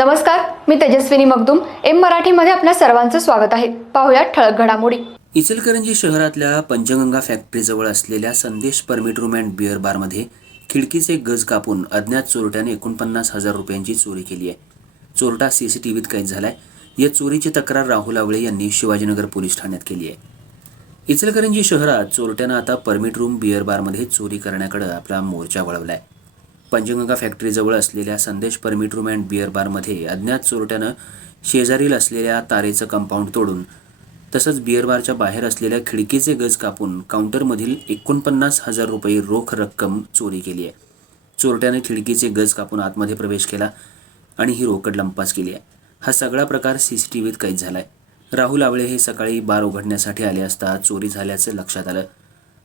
नमस्कार मी तेजस्विनी मगदुम. एम मराठीमध्ये आपल्या सर्वांचं स्वागत आहे. पाहुयात ठळक घडामोडी. इचलकरंजी शहरातल्या पंचगंगा फॅक्टरीजवळ असलेल्या Sandesh permit room and beer बारमध्ये खिडकीचे गज कापून अज्ञात चोरट्याने एकोणपन्नास हजार रुपयांची चोरी केली आहे. चोरटा सीसीटीव्हीत कैद झालाय. या चोरीची तक्रार राहुल आवळे यांनी शिवाजीनगर पोलीस ठाण्यात केली आहे. इचलकरंजी शहरात चोरट्यानं आता परमिट रूम बिअर बारमध्ये चोरी करण्याकडे आपला मोर्चा वळवलाय. पंचगंगा फॅक्टरीजवळ असलेल्या Sandesh permit room and beer बारमध्ये अज्ञात चोरट्यानं शेजारील असलेल्या तारेचं कंपाऊंड तोडून तसंच बिअर बारच्या बाहेर असलेल्या खिडकीचे गज कापून काउंटरमधील एकोणपन्नास हजार रुपये रोख रक्कम चोरी केली आहे. चोरट्याने खिडकीचे गज कापून आतमध्ये प्रवेश केला आणि ही रोकड लंपास केली आहे. हा सगळा प्रकार सी सी टी व्हीत कैद झाला आहे राहुल आवळे हे सकाळी बार उघडण्यासाठी आले असता चोरी झाल्याचं लक्षात आलं.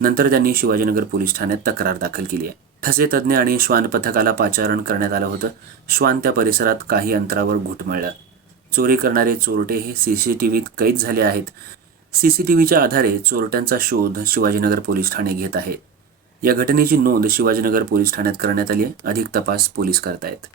नंतर त्यांनी शिवाजीनगर पोलीस ठाण्यात तक्रार दाखल केली आहे. ठसे तज्ज्ञ आणि श्वान पथकाला पाचारण करण्यात आलं होतं. श्वान त्या परिसरात काही अंतरावर घुटमळलं चोरी करणारे चोरटे हे सी सी टी व्हीत कैद झाले आहेत. सी सी टी व्हीच्या आधारे चोरट्यांचा शोध शिवाजीनगर पोलीस ठाणे घेत आहे. या घटनेची नोंद शिवाजीनगर पोलीस ठाण्यात करण्यात आली आहे. अधिक तपास पोलीस करतायत.